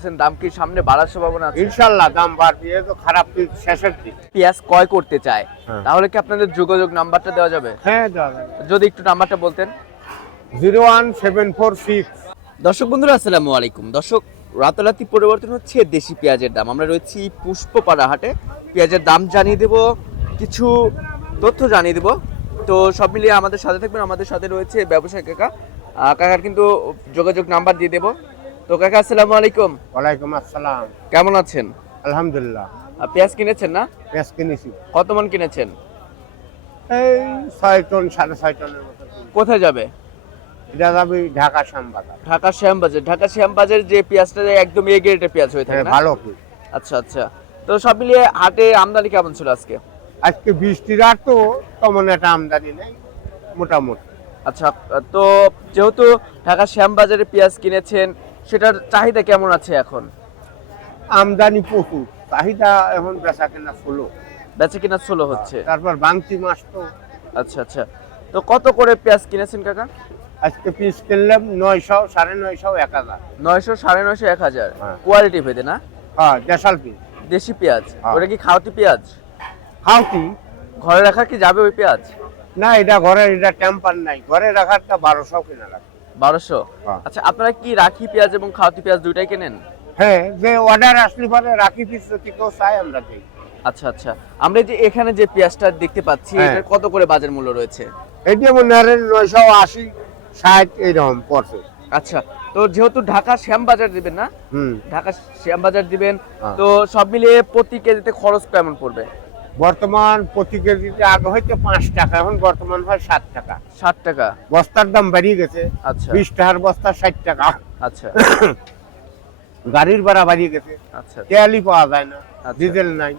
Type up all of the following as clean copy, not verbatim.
করতেছেন, দাম কি সামনে বাড়ার সম্ভাবনা আছে? ইনশাআল্লাহ দাম বাড়বে, এ তো খারাপ শেষের দিক। পেঁয়াজ ক্রয় করতে চায়, হ্যাঁ। তাহলে কি আপনাদের যোগাযোগ নাম্বারটা দেওয়া যাবে? হ্যাঁ দাদা, যদি একটু নাম্বারটা বলতেন। 01746। দর্শক বন্ধুরা আসসালামু আলাইকুম। দর্শক, রাতারাতি পরিবর্তন হচ্ছে দেশি পেঁয়াজের দাম। আমরা রয়েছি পুষ্পপাড়া হাটে, পেঁয়াজের দাম জানিয়ে দেব, কিছু তথ্য জানিয়ে দেব। তো সব মিলিয়ে আমাদের সাথে থাকবেন। আমাদের সাথে রয়েছে ব্যবসায়ী কাকা, কাকার কিন্তু যোগাযোগ নাম্বার দিয়ে দেব। তো কাকা আসসালামু আলাইকুম। ওয়ালাইকুম আসসালাম। কেমন আছেন? আলহামদুলিল্লাহ। পেঁয়াজ কিনেছেন না? পেঁয়াজ কিনেছি, কত মন কিনেছেন? এই 6 টন 6.5 টনের মতো কিনেছি। কোথায় যাবে? এটা যাবে ঢাকা শ্যামবাজার। ঢাকা শ্যামবাজার। ঢাকা শ্যামবাজার যে পেঁয়াজটা একদম এ গ্রেডের পেঁয়াজ হয়ে থাকে হ্যাঁ, না? ভালো কি। আচ্ছা আচ্ছা। তো সব মিলিয়ে হাটে আমদানি কেমন ছিল আজকে? আজকে বৃষ্টির আর তো তেমন একটা আমদানি নেই, মোটামুটি। আচ্ছা, তো যেহেতু ঢাকা শ্যামবাজারে পেঁয়াজ কিনেছেন, সেটার চাহিদা কেমন আছে এখন? আমদানি প্রচুর, চাহিদা এখন বেচা কেনা ষোলো। বেচে কিনা স্লো হচ্ছে। তারপর বাংতি মাছ তো। আচ্ছা আচ্ছা। তো কত করে পেঁয়াজ কিনেছেন কাকা? আজকে পিস কিনলাম 900, 950, 1000। 900, 950, 1000। হ্যাঁ। কোয়ালিটি ভেদে না? হ্যাঁ, দেশাল পিস। দেশি পেঁয়াজ। হ্যাঁ। ওটা কি খাওয়াতি পেঁয়াজ? খাওতি ঘরে রাখা কি যাবে ওই পেঁয়াজ? না, এটা ঘরে, এটা টেম্পার নাই, ঘরে রাখারটা 1200 কিনা লাগবে। 1200। হ্যাঁ। আচ্ছা, আপনারা কি রাখি পেঁয়াজ এবং খাওয়াতি পেঁয়াজ দুইটাই কেনেন? হ্যাঁ, যে অর্ডার আসলে পরে রাখি পিস যদি কেউ চাই আমরা দিই। আচ্ছা আচ্ছা। আমরা যে এখানে যে পেঁয়াজটা দেখতে পাচ্ছি, হ্যাঁ। এটার কত করে বাজার মূল্য রয়েছে? এটা মনে হয় 980, 60 এইরকম পড়ছে। আচ্ছা, তো যেহেতু ঢাকা শ্যামবাজার দিবেন না, হুম। ঢাকা শ্যামবাজার দিবেন, হ্যাঁ। তো সব মিলিয়ে প্রতি কেজিতে খরচ কেমন পড়বে? বর্তমান প্রতি কেজিতে আগে হয়তো 5 টাকা, এখন বর্তমান হয় 7 টাকা। 60 টাকা। বস্তার দাম বেরিয়ে গেছে। আচ্ছা 20 টাকার বস্তা 60 টাকা। আচ্ছা গাড়ির ভাড়া বাড়িয়ে গেছে, আচ্ছা তেলই পাওয়া যায় না, আচ্ছা। ডিজেল নাই।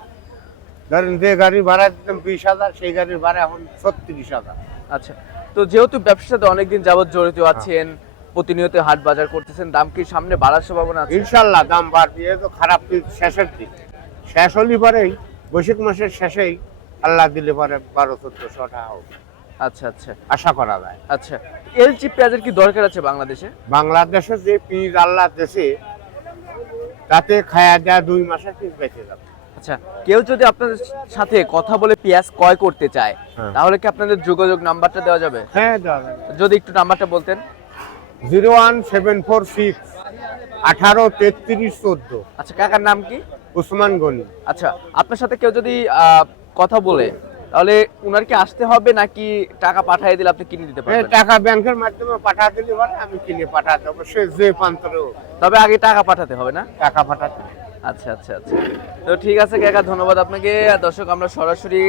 ধরেন যে গাড়ির ভাড়া দিতাম 20,000, সেই গাড়ির ভাড়া এখন 36,000। আচ্ছা। তো যেহেতু ব্যবসার সাথে অনেকদিন যাবত জড়িত আছেন, প্রতিনিয়ত হাট বাজার করতেছেন, দাম কি সামনে বাড়ার সম্ভাবনা আছে? ইনশাল্লাহ দাম বাড়বে, এ তো খারাপ শেষের দিক। শেষ হলে পরেই বৈশাখ মাসের শেষেই আল্লাহ দিলে পরে 1200-1400 টাকা হবে, আচ্ছা আচ্ছা আশা করা যায়। আচ্ছা। এলচি পেঁয়াজের কি দরকার আছে বাংলাদেশে? বাংলাদেশে যে পিস আল্লাহ দেশে, তাতে খায়া দেয়া 2 মাসের পিস বেঁচে যাবে। আচ্ছা, কেউ যদি আপনাদের সাথে কথা বলে পেঁয়াজ ক্রয় করতে চায়, হ্যাঁ। তাহলে কি আপনাদের যোগাযোগ নাম্বারটা দেওয়া যাবে? হ্যাঁ দাদা, যদি একটু নাম্বারটা বলতেন। 01746 183314। আচ্ছা, কাকার নাম কি? উসমান গনি। আচ্ছা, আপনার সাথে কেউ যদি কথা বলে, তাহলে উনার কি আসতে হবে নাকি টাকা পাঠিয়ে দিলে আপনি কিনে দিতে পারবেন? টাকা ব্যাংকের মাধ্যমে পাঠা দিলে পরে আমি কিনে পাঠাতে হবে, সে যে প্রান্তরে হোক। তবে আগে টাকা পাঠাতে হবে না? টাকা পাঠাতে হবে। আচ্ছা আচ্ছা আচ্ছা। তো ঠিক আছে কাকা, ধন্যবাদ আপনাকে। দর্শক, আমরা সরাসরি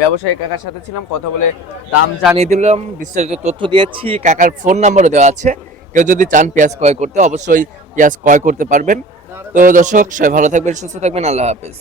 ব্যবসায়ী কাকার সাথে ছিলাম, কথা বলে দাম জানিয়ে দিলাম, বিস্তারিত তথ্য দিয়েছি, কাকার ফোন নাম্বারও দেওয়া আছে। কেউ যদি চান পেঁয়াজ ক্রয় করতে, অবশ্যই পেঁয়াজ ক্রয় করতে পারবেন। তো দর্শক, সবাই ভালো থাকবেন, সুস্থ থাকবেন, আল্লাহ হাফেজ।